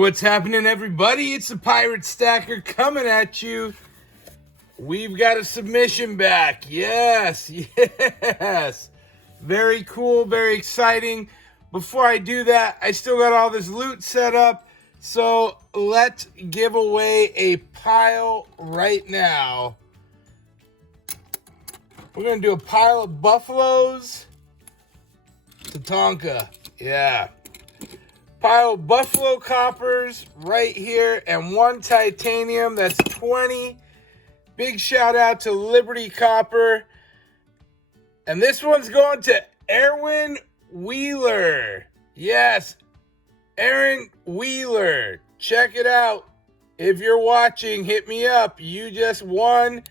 what's happening, everybody? It's the Pirate Stacker coming at you. We've got a submission back. Yes. Very cool, very exciting. Before I do that, I still got all this loot set up. So let's give away a pile right now. We're going to do a pile of buffaloes. Tatanka. Yeah. Pile of buffalo coppers right here and one titanium. That's 20. Big shout out to Liberty Copper. And this one's going to Erwin Wheeler. Yes, Aaron Wheeler. Check it out. If you're watching, hit me up. You just won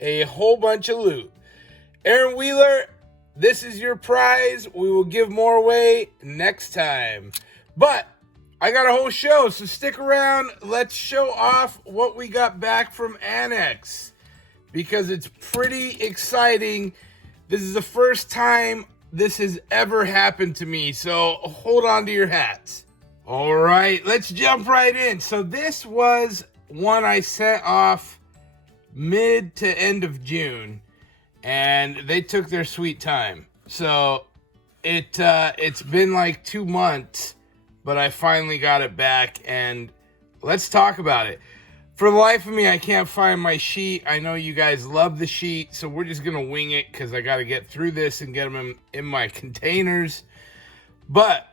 a whole bunch of loot. Aaron Wheeler, this is your prize. We will give more away next time. But I got a whole show, so stick around. Let's show off what we got back from Annex, because it's pretty exciting. This is the first time this has ever happened to me, so hold on to your hats. All right, let's jump right in. So this was one I sent off mid to end of June, and they took their sweet time. So it's been like 2 months, but I finally got it back, and let's talk about it. For the life of me, I can't find my sheet. I know you guys love the sheet, so we're just going to wing it because I got to get through this and get them in my containers. But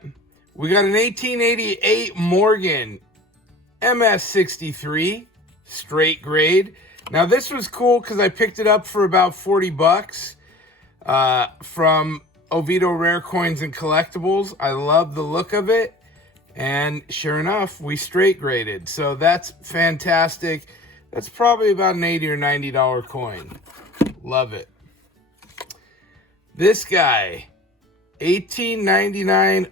we got an 1888 Morgan MS63 straight grade. Now, this was cool because I picked it up for about 40 bucks from Oviedo Rare Coins and Collectibles. I love the look of it. And sure enough, we straight graded. So that's fantastic. That's probably about an $80 or $90 coin. Love it. This guy, 1899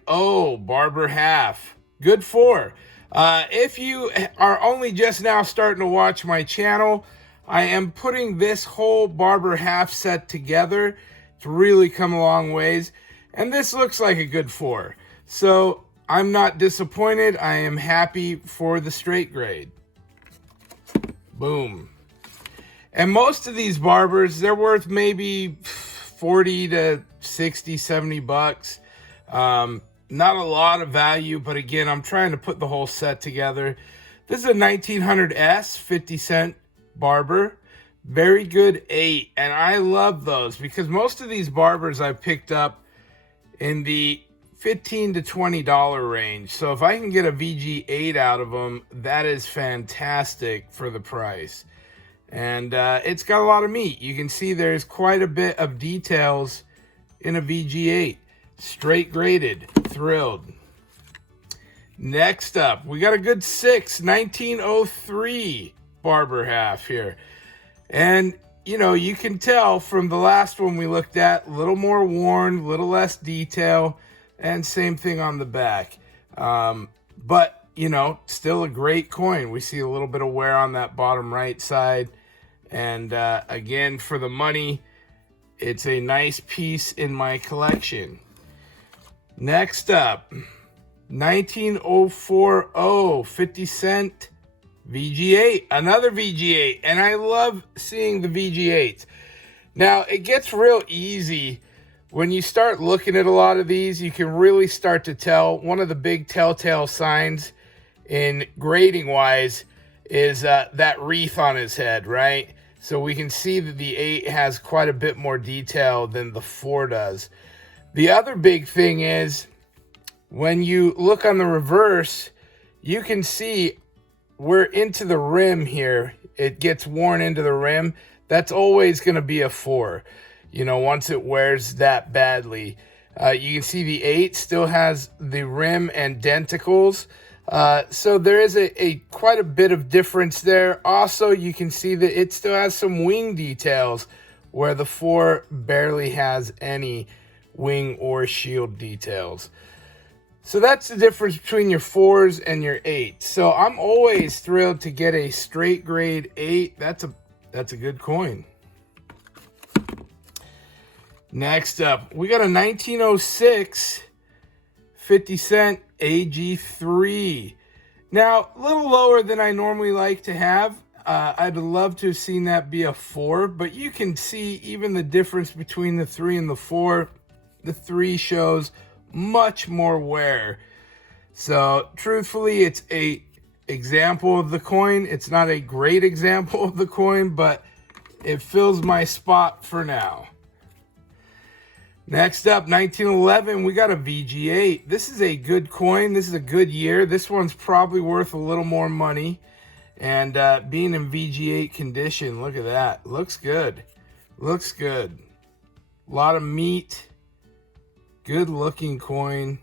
Barber half. Good for. If you are only just now starting to watch my channel, I am putting this whole Barber half set together. It's really come a long ways. And this looks like a good for. So I'm not disappointed. I am happy for the straight grade. Boom. And most of these barbers, they're worth maybe 40 to 60, 70 bucks. Not a lot of value, but again, I'm trying to put the whole set together. This is a 1900S 50-cent barber. Very good 8, and I love those because most of these barbers I picked up in the $15 to $20 range. So if I can get a VG8 out of them, that is fantastic for the price. And it's got a lot of meat. You can see there's quite a bit of details in a VG8. Straight graded. Thrilled. Next up, we got a good 1903 barber half here. And, you know, you can tell from the last one we looked at, a little more worn, a little less detail. And same thing on the back. But, you know, still a great coin. We see a little bit of wear on that bottom right side. And again, for the money, it's a nice piece in my collection. Next up, 19040 50-cent VG8. Another VG8. And I love seeing the VG8s. Now, it gets real easy. When you start looking at a lot of these, you can really start to tell. One of the big telltale signs in grading wise is that wreath on his head, right? So we can see that the 8 has quite a bit more detail than the 4 does. The other big thing is when you look on the reverse, you can see we're into the rim here. It gets worn into the rim. That's always going to be a 4. You know, once it wears that badly. You can see the 8 still has the rim and denticles. So there is a quite a bit of difference there. Also, you can see that it still has some wing details where the 4 barely has any wing or shield details. So that's the difference between your 4s and your 8s. So I'm always thrilled to get a straight grade 8. That's a good coin. Next up, we got a 1906 50-cent AG3. Now, a little lower than I normally like to have. I'd love to have seen that be a 4, but you can see even the difference between the 3 and the 4. The 3 shows much more wear. So, truthfully, it's a example of the coin. It's not a great example of the coin, but it fills my spot for now. Next up, 1911, we got a VG8. This is a good coin. This is a good year. This one's probably worth a little more money. And being in VG8 condition, look at that. Looks good. Looks good. A lot of meat. Good looking coin.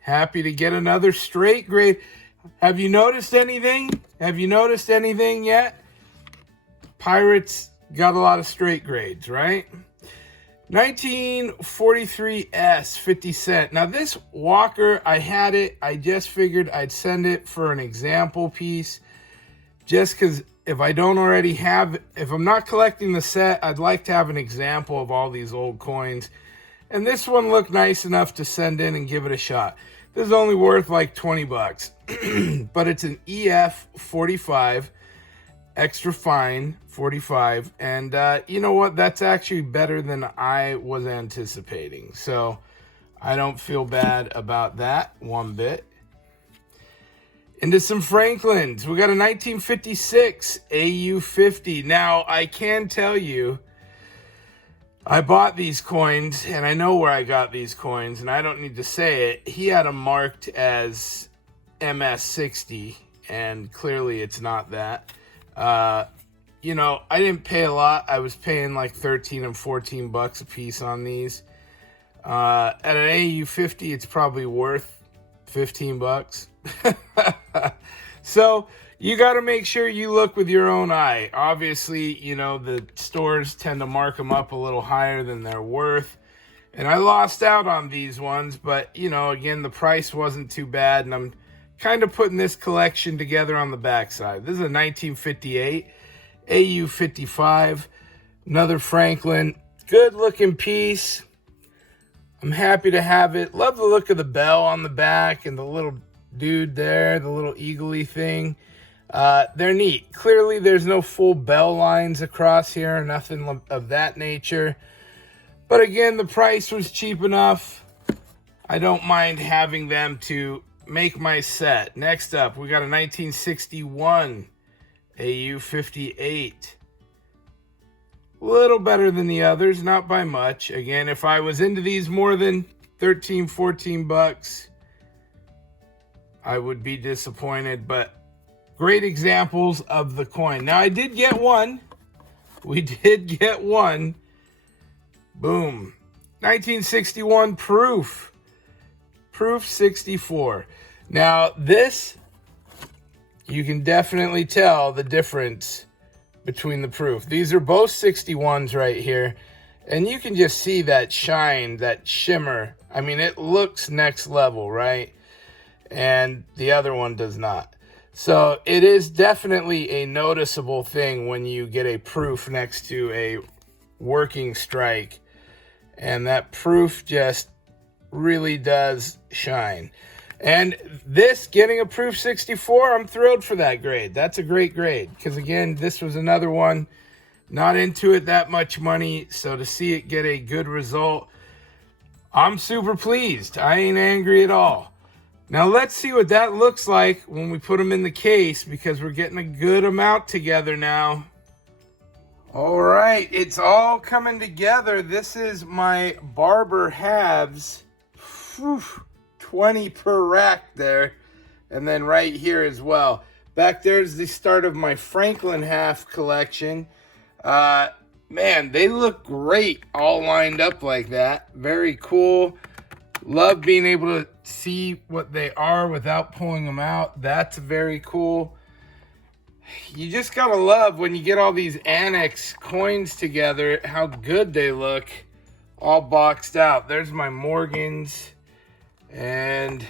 Happy to get another straight grade. Have you noticed anything? Have you noticed anything yet? Pirates got a lot of straight grades, right? 1943S, 50 cent. Now this Walker, I had it. I just figured I'd send it for an example piece. Just because if I don't already have, if I'm not collecting the set, I'd like to have an example of all these old coins. And this one looked nice enough to send in and give it a shot. This is only worth like 20 bucks. But it's an EF 45. Extra fine 45, and you know what, that's actually better than I was anticipating, so I don't feel bad about that one bit. Into some Franklins. We got a 1956 AU50. Now I can tell you I bought these coins and I know where I got these coins, and I don't need to say it. He had them marked as MS60, and clearly it's not that. You know, I didn't pay a lot. I was paying like 13 and 14 bucks a piece on these. At an AU50, it's probably worth 15 bucks. So you got to make sure you look with your own eye. Obviously, you know, the stores tend to mark them up a little higher than they're worth. And I lost out on these ones, but, you know, again, the price wasn't too bad, and I'm kind of putting this collection together on the backside. This is a 1958 AU55, another Franklin. Good looking piece. I'm happy to have it. Love the look of the bell on the back and the little dude there, the little eagle-y thing. They're neat. Clearly there's no full bell lines across here, nothing of that nature. But again, the price was cheap enough. I don't mind having them to make my set. Next up, we got a 1961 AU58. A little better than the others, not by much. Again, if I was into these more than 13, 14 bucks, I would be disappointed, but great examples of the coin. Now, I did get one. We did get one. Boom. 1961 Proof. Proof 64. Now, this, you can definitely tell the difference between the Proof. These are both 61s right here, and you can just see that shine, that shimmer. I mean, it looks next level, right? And the other one does not. So it is definitely a noticeable thing when you get a Proof next to a working strike, and that Proof just really does shine. And this, getting a Proof 64, I'm thrilled for that grade. That's a great grade, because again, this was another one, not into it that much money, so to see it get a good result, I'm super pleased. I ain't angry at all. Now let's see what that looks like when we put them in the case, because we're getting a good amount together now. All right, it's all coming together. This is my Barber halves. Whew. 20 per rack there, and then right here as well. Back there's the start of my Franklin half collection. Man, they look great all lined up like that. Very cool. Love being able to see what they are without pulling them out. That's very cool. You just gotta love when you get all these Annex coins together, how good they look all boxed out. There's my Morgans. And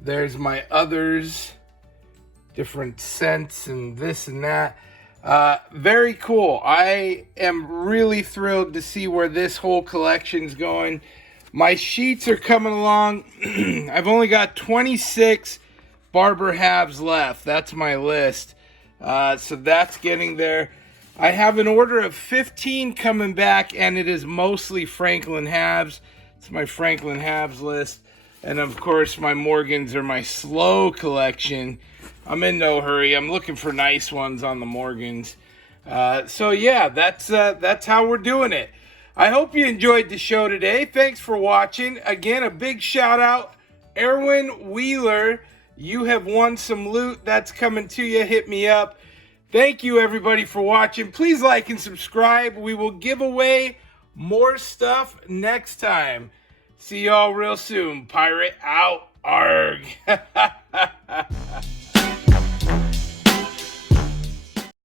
there's my others, different scents and this and that. Very cool. I am really thrilled to see where this whole collection's going. My sheets are coming along. I've only got 26 Barber halves left. That's my list. So that's getting there. I have an order of 15 coming back, and it is mostly Franklin halves. It's my Franklin halves list. And of course, my Morgans are my slow collection. I'm in no hurry. I'm looking for nice ones on the Morgans. So yeah, that's how we're doing it. I hope you enjoyed the show today. Thanks for watching. Again, a big shout out, Erwin Wheeler. You have won some loot. That's coming to you. Hit me up. Thank you, everybody, for watching. Please like and subscribe. We will give away more stuff next time. See y'all real soon. Pirate out. Arg.